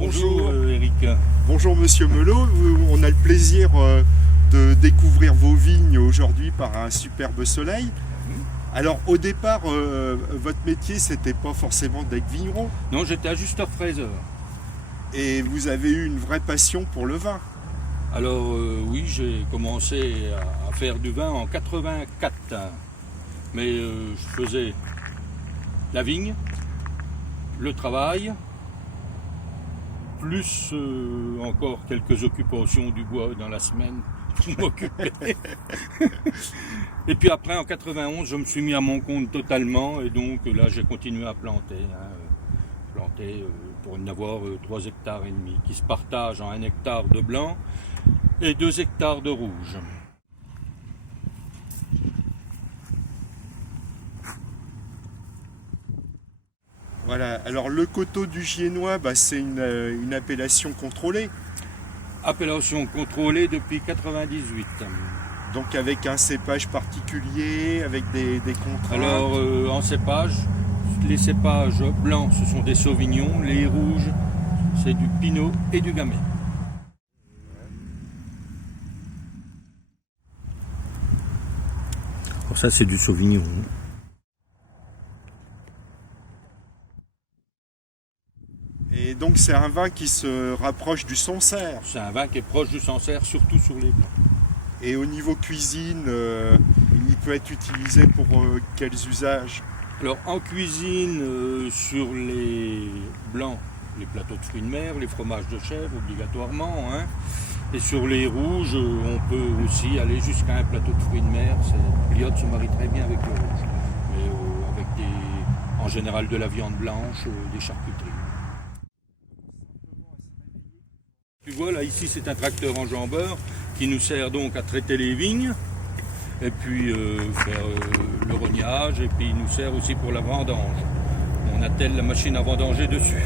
Bonjour Eric. Bonjour Monsieur Melot, on a le plaisir de découvrir vos vignes aujourd'hui par un superbe soleil. Alors au départ, votre métier c'était pas forcément d'être vigneron Non, j'étais ajusteur-fraiseur. et vous avez eu une vraie passion pour le vin. Alors oui, j'ai commencé à faire du vin en 84. Mais je faisais la vigne, le travail, plus encore quelques occupations du bois dans la semaine pour m'occuper. Et puis après, en 91, je me suis mis à mon compte totalement et donc là, j'ai continué à planter. Planter pour en avoir 3 hectares et demi qui se partagent en 1 hectare de blanc et 2 hectares de rouge. Voilà, alors le coteau du Giennois, c'est une appellation contrôlée, Appellation contrôlée depuis 98. donc avec un cépage particulier, avec des contraintes. Alors en cépage, les cépages blancs ce sont des sauvignons, les rouges c'est du pinot et du gamay. Alors ça c'est du sauvignon. Et donc c'est un vin qui se rapproche du Sancerre. C'est un vin qui est proche du Sancerre, surtout sur les blancs. Et au niveau cuisine, il peut être utilisé pour quels usages? Alors en cuisine, sur les blancs, les plateaux de fruits de mer, les fromages de chèvre obligatoirement. Et sur les rouges, on peut aussi aller jusqu'à un plateau de fruits de mer. L'iote se marie très bien avec le rouge. Mais avec en général de la viande blanche, des charcuteries. Tu vois là ici c'est un tracteur enjambeur qui nous sert donc à traiter les vignes et puis faire le rognage et puis il nous sert aussi pour la vendange. On attelle la machine à vendanger dessus.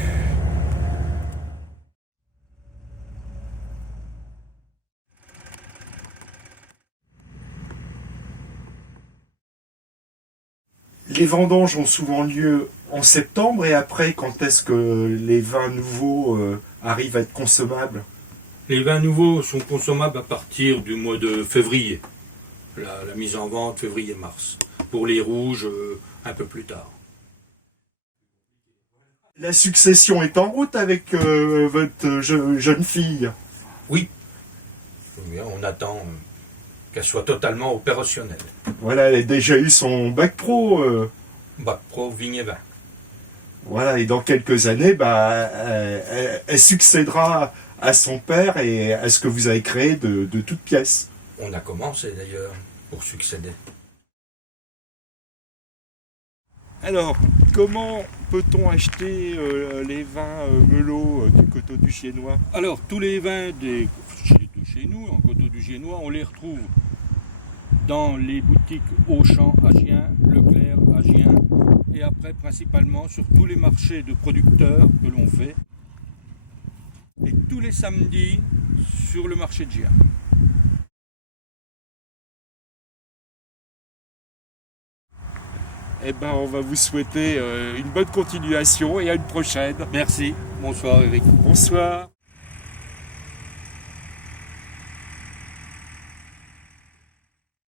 Les vendanges ont souvent lieu en septembre et après, quand est-ce que les vins nouveaux arrivent à être consommables? Les vins nouveaux sont consommables à partir du mois de février. La mise en vente février-mars. Pour les rouges, un peu plus tard. La succession est en route avec votre jeune fille. Oui, on attend qu'elle soit totalement opérationnelle. Voilà, elle a déjà eu son bac pro. Bac pro, vigne et vin. Voilà, et dans quelques années, elle succédera à son père et à ce que vous avez créé de toutes pièces. On a commencé d'ailleurs pour succéder. Alors, comment peut-on acheter les vins Melot du coteau du Giennois? Alors, tous les vins de chez nous, en coteau du Giennois, on les retrouve dans les boutiques Auchan à Gien, Leclerc à Gien, et après principalement sur tous les marchés de producteurs que l'on fait, et tous les samedis sur le marché de Gien. On va vous souhaiter une bonne continuation et à une prochaine. Merci, bonsoir Eric. Bonsoir.